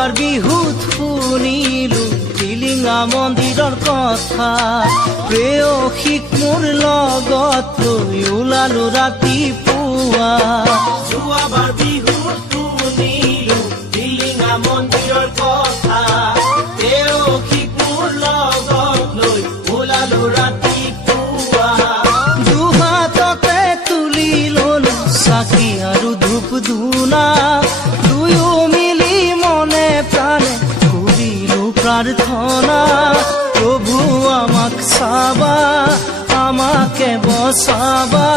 যোৱাবাৰ বিহুত শুনিলো টিলিঙা মন্দিৰৰ কথা প্ৰেয়সীক মোৰ লগত লৈ ওলালো ৰাতিপুৱা যোৱাবাৰ বিহুত শুনিলো টিলিঙা মন্দিৰৰ কথা প্ৰেয়সীক মোৰ লগত লৈ ওলালো ৰাতিপুৱা দুহাততে তুলি ললো চাকি আৰু ধূপ ধূনা দুয়ো মিলি মনে প্ৰাণে কৰিলো প্ৰাৰ্থনা প্ৰভু আমাক চাবা আমাকে বচাবা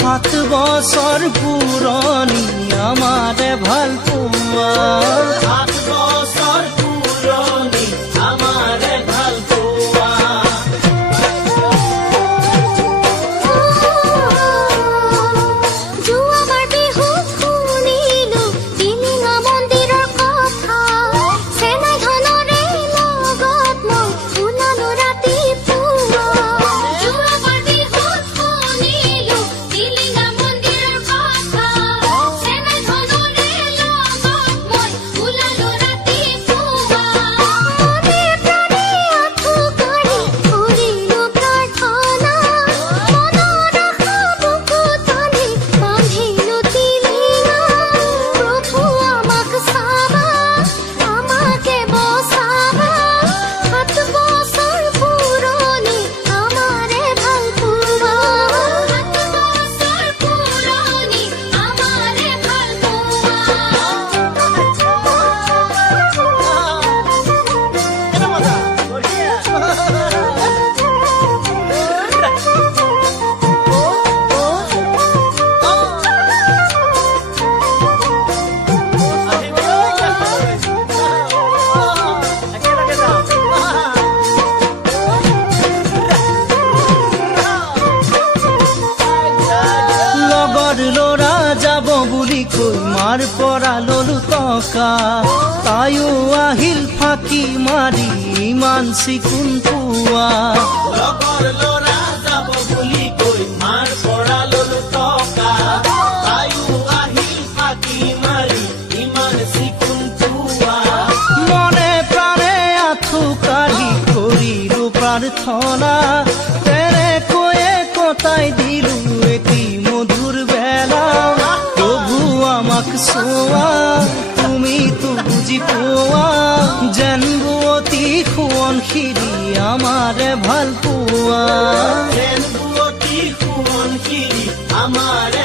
7 বছৰ পুৰণি আমাৰে ভাল পোৱা 7 বছৰ পুৰণি আমাৰে ভাল পোৱা যোৱাবাৰ বিহুত শুনিলো টিলিঙা মন্দিৰৰ কথা চেনাই ধানৰে লগত মই ওলালো ৰাতিপুৱা যোৱাবাৰ বিহুত শুনিলো টিলিঙা মন্দিৰৰ কথা চেনাই ধানৰে লগত মই ওলালো ৰাতিপুৱা মনে প্ৰাণে আঁঠু কাঢ়ি কৰিলো প্ৰাৰ্থনা মনৰ আশা বুকুত আনি বান্ধিলো টিলিঙা প্ৰভু আমাক চাবা আমাকে বচাবা 7 বছৰ পুৰণি আমাৰে ভাল পোৱা 7 বছৰ পুৰণি আমাৰে ভাল লগৰ ল'ৰা যাব বুলি কৈ মাৰ পৰা ললো টকা তাইও আহিল ফাঁকি মাৰি ইমান চিকুণ পোৱা লগৰ ল'ৰা যাব বুলি কৈ মাৰ পৰা ললো টকা তাইও আহিল ফাঁকি মাৰি ইমান চিকুণ পোৱা মনে প্ৰাণে আঁঠু কাঢ়ি কৰিলো প্ৰাৰ্থনা তেনেকৈয়ে কটাই দিলো এটি মধুৰ বেলা প্ৰভু আমাক চোৱা তুমিতো বুজি পোৱা যেন বুৱতী সোৱণশিৰি আমাৰে ভাল পোৱা যেন বুৱতী সোৱণশিৰি আমাৰে